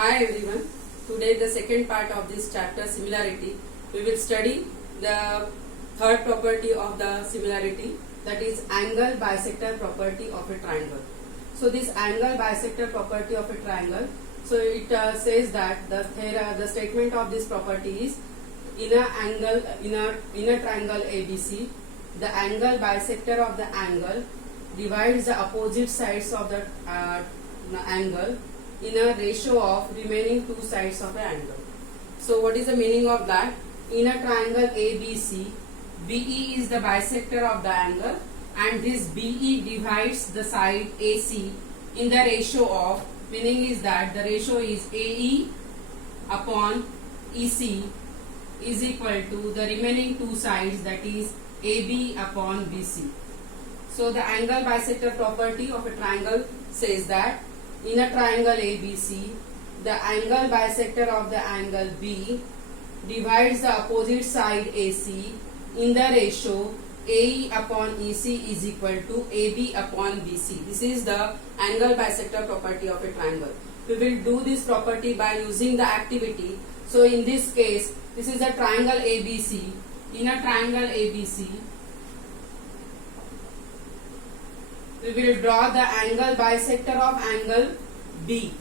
Hi everyone. Today the second part of this chapter similarity. We will study the third property of the similarity, that is angle bisector property of a triangle. So this angle bisector property of a triangle, so it says that the statement of this property is in a triangle ABC, the angle bisector of the angle divides the opposite sides of the angle in a ratio of remaining two sides of the angle. So what is the meaning of that? In a triangle ABC, BE is the bisector of the angle and this BE divides the side AC in the ratio of, meaning is that the ratio is AE upon EC is equal to the remaining two sides, that is AB upon BC. So the angle bisector property of a triangle says that in a triangle ABC, the angle bisector of the angle B divides the opposite side AC in the ratio AE upon EC is equal to AB upon BC. This is the angle bisector property of a triangle. We will do this property by using the activity. So in this case, this is a triangle ABC. In a triangle ABC, we will draw the angle bisector of angle B.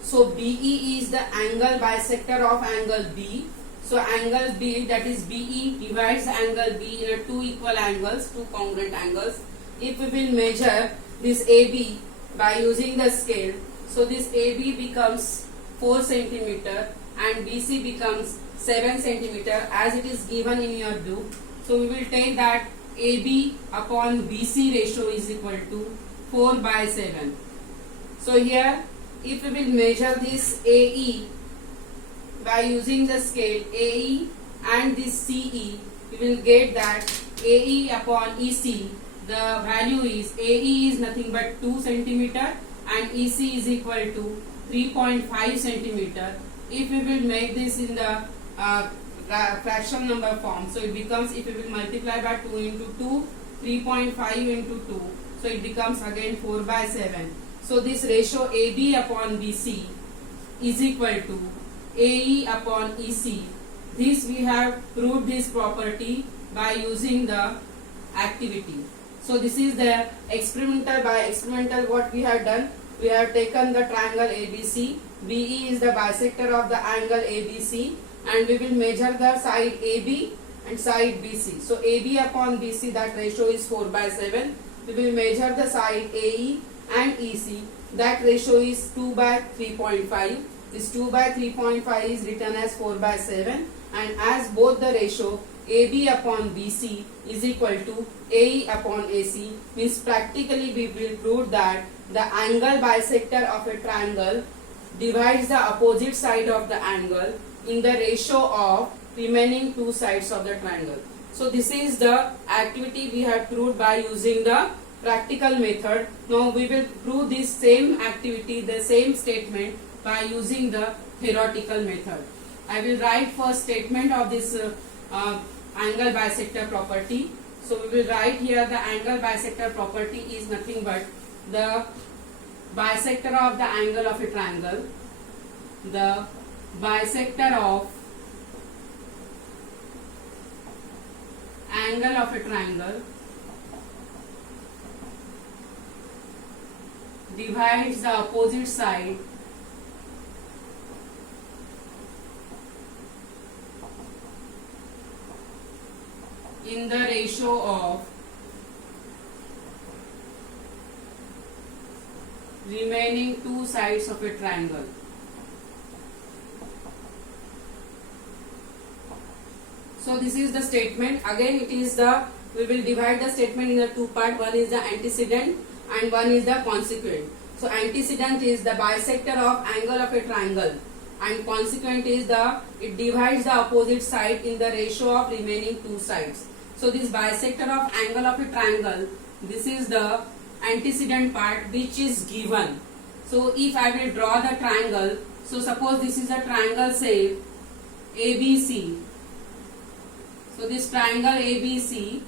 So BE is the angle bisector of angle B. So angle B, that is BE, divides angle B in two equal angles, two congruent angles. If we will measure this AB by using the scale, so this AB becomes 4 cm and BC becomes 7 cm as it is given in your book. So we will take that AB upon BC ratio is equal to 4/7. So here, if we will measure this AE by using the scale AE and this CE, we will get that AE upon EC, the value is AE is nothing but 2 cm and EC is equal to 3.5 cm. If we will make this in the fraction number form, so it becomes, if we will multiply by 2 into 2, 3.5 into 2, so it becomes again 4/7. So this ratio AB upon BC is equal to AE upon EC. This we have proved this property by using the activity. So this is the experimental. By experimental, what we have done, we have taken the triangle ABC. BE is the bisector of the angle ABC and we will measure the side AB and side BC. So AB upon BC, that ratio is 4/7. We will measure the side AE and EC, that ratio is 2/3.5. This 2/3.5 is written as 4/7, and as both the ratio AB upon BC is equal to AE upon AC, means practically we will prove that the angle bisector of a triangle divides the opposite side of the angle in the ratio of remaining two sides of the triangle. So this is the activity we have proved by using the practical method. Now we will prove this same activity, the same statement, by using the theoretical method. I will write first statement of this angle bisector property. So we will write here the angle bisector property is nothing but the bisector of the angle of a triangle. The bisector of angle of a triangle divides the opposite side in the ratio of remaining two sides of a triangle. So this is the statement. Again it is the, we will divide the statement in the two part. One is the antecedent and one is the consequent. So antecedent is the bisector of angle of a triangle and consequent is it divides the opposite side in the ratio of remaining two sides. So this bisector of angle of a triangle, this is the antecedent part which is given. So if I will draw the triangle, so suppose this is a triangle, say ABC. So this triangle ABC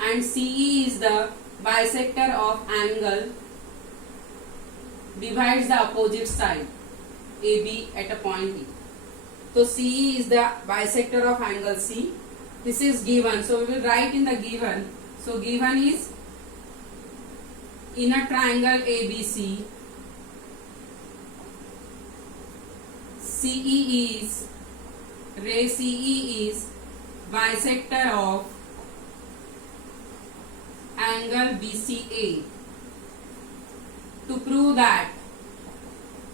and CE is the bisector of angle divides the opposite side. AB at a point E. So CE is the bisector of angle C. This is given. So we will write in the given. So given is in a triangle ABC, ray CE is bisector of angle BCA. To prove that,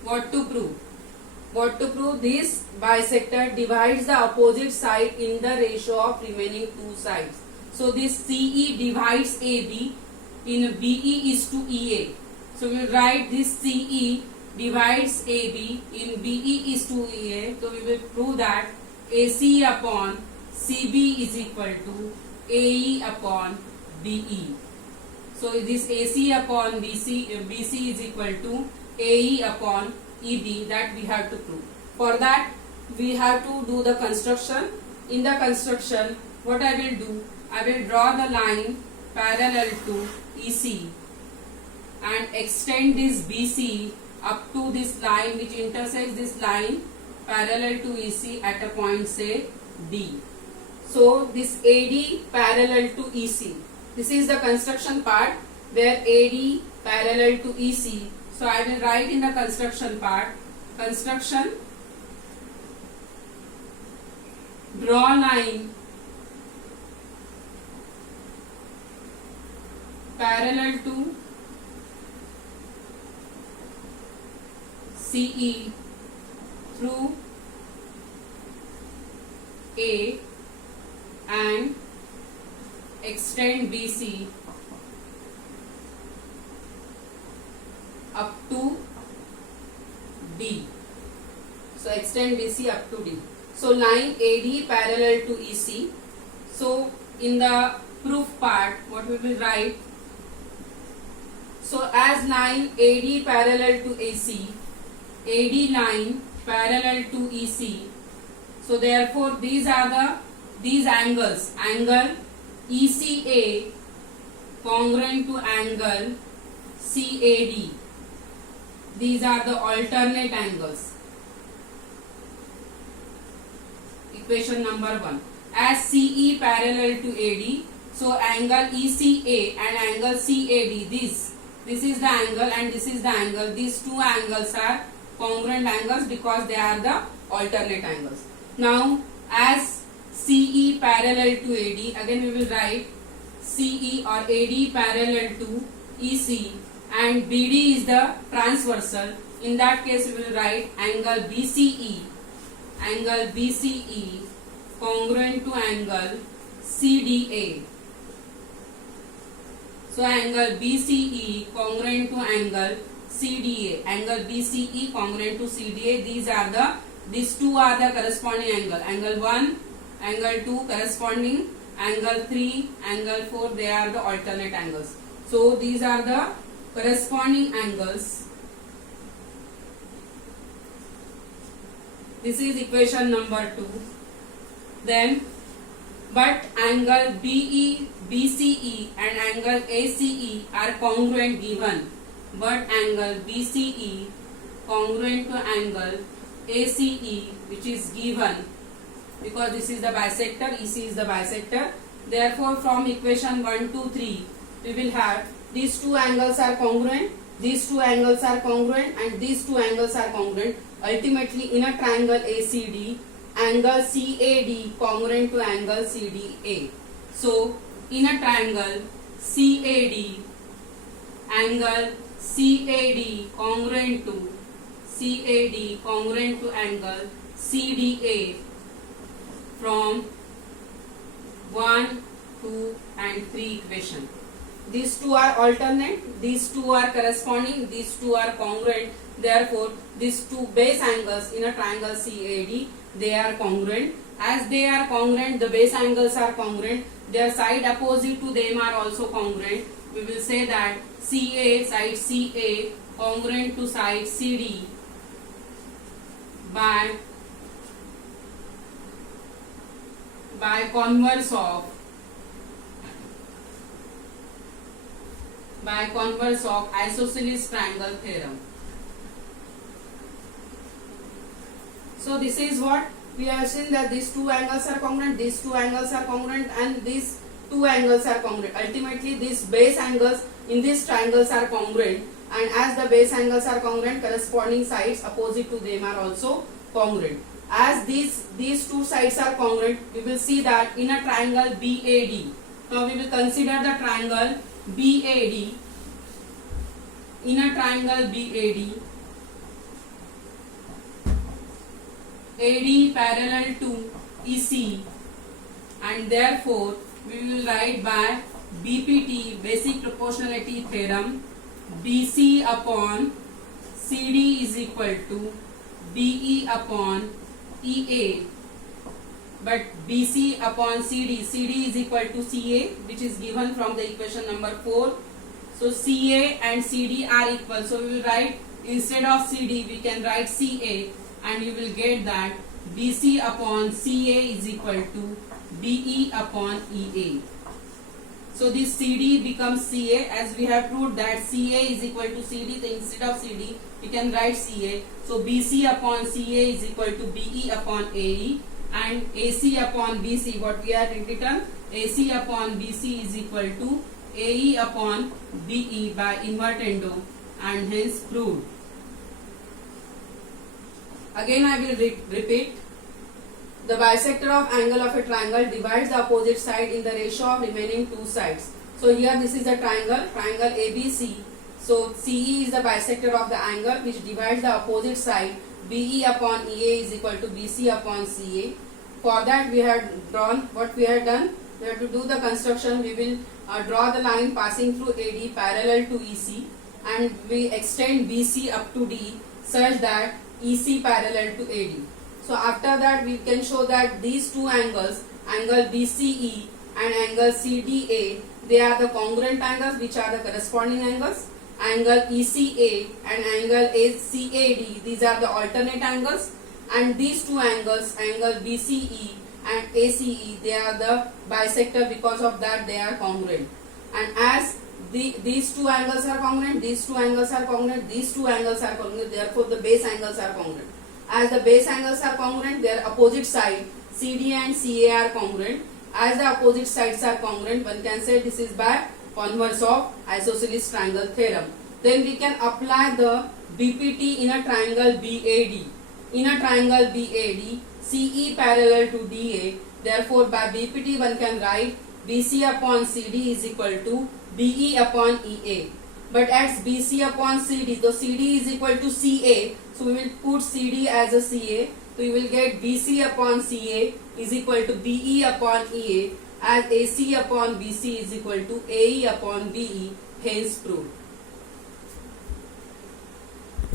what to prove? This bisector divides the opposite side in the ratio of remaining two sides. So this CE divides AB in BE is to EA. So we will write this CE divides AB in BE is to EA. So we will prove that AC upon CB is equal to AE upon BE. So this AC upon BC is equal to AE upon EB, that we have to prove. For that we have to do the construction. In the construction, what I will do, I will draw the line parallel to EC and extend this BC up to this line which intersects this line parallel to EC at a point, say D. So this AD parallel to EC. This is the construction part where AD parallel to EC. So I will write in the construction part, construction, draw line parallel to CE through A and extend BC up to D. So extend BC up to D. So line AD parallel to EC. So in the proof part, what we will write? So as line AD parallel to AC, AD line parallel to EC. So therefore these angles, angle ECA congruent to angle CAD. These are the alternate angles. Equation number 1. As CE parallel to AD, so angle ECA and angle CAD, this is the angle and this is the angle. These two angles are congruent angles because they are the alternate angles. Now as CE parallel to AD, again we will write CE or AD parallel to EC and BD is the transversal. In that case we will write angle BCE congruent to angle CDA. So angle BCE congruent to angle CDA, angle BCE congruent to CDA. These two are the corresponding angle. Angle 1, angle 2 corresponding, angle 3, angle 4, they are the alternate angles. So these are the corresponding angles. This is equation number 2. Then, but angle BCE and angle ACE are congruent given. But angle BCE congruent to angle ACE, which is given because this is the bisector, EC is the bisector. Therefore from equation 1, 2, 3 we will have these two angles are congruent, these two angles are congruent and these two angles are congruent. Ultimately in a triangle ACD, angle CAD congruent to angle CDA. So in a triangle CAD, angle CAD congruent to angle CDA from 1, 2 and 3 equation. These two are alternate, these two are corresponding, these two are congruent. Therefore these two base angles in a triangle CAD, they are congruent. As they are congruent, the base angles are congruent, their side opposite to them are also congruent. We will say that CA, side CA congruent to side CD by converse of isosceles triangle theorem. So this is what we have seen, that these two angles are congruent, these two angles are congruent, and these two angles are congruent. Ultimately, these base angles in these triangles are congruent, and as the base angles are congruent, corresponding sides opposite to them are also congruent. As these two sides are congruent, we will see that in a triangle BAD. Now we will consider the triangle BAD. In a triangle BAD, AD parallel to EC, and therefore we will write by BPT, basic proportionality theorem, BC upon CD is equal to BE upon EA. But BC upon CD is equal to CA, which is given from the equation number 4. So CA and CD are equal. So we will write, instead of CD we can write CA, and you will get that BC upon CA is equal to BE upon EA. So this CD becomes CA, as we have proved that CA is equal to CD. So instead of CD we can write CA. So BC upon CA is equal to BE upon AE, and AC upon BC, what we have written, AC upon BC is equal to AE upon BE by invertendo, and hence proved. Again I will repeat. The bisector of angle of a triangle divides the opposite side in the ratio of remaining two sides. So here this is a triangle ABC. So CE is the bisector of the angle which divides the opposite side. BE upon EA is equal to BC upon CA. For that we have drawn, what we have done, we have to do the construction. We will draw the line passing through AD parallel to EC, and we extend BC up to D such that EC parallel to AD. So after that we can show that these two angles, angle BCE and angle CDA, they are the congruent angles, which are the corresponding angles. Angle ECA and angle ACAD, these are the alternate angles, and these two angles, angle BCE and ACE, they are the bisector. Because of that they are congruent. And as these two angles are congruent, these two angles are congruent, these two angles are congruent, therefore the base angles are congruent. As the base angles are congruent, their opposite side CD and CA are congruent. As the opposite sides are congruent, one can say this is by converse of isosceles triangle theorem. Then we can apply the BPT in a triangle BAD. In a triangle BAD, CE parallel to DA, therefore by BPT one can write BC upon CD is equal to BE upon EA. But as BC upon CD, so CD is equal to CA, so we will put CD as a CA. So we will get BC upon CA is equal to BE upon EA, as AC upon BC is equal to AE upon BE, hence proved.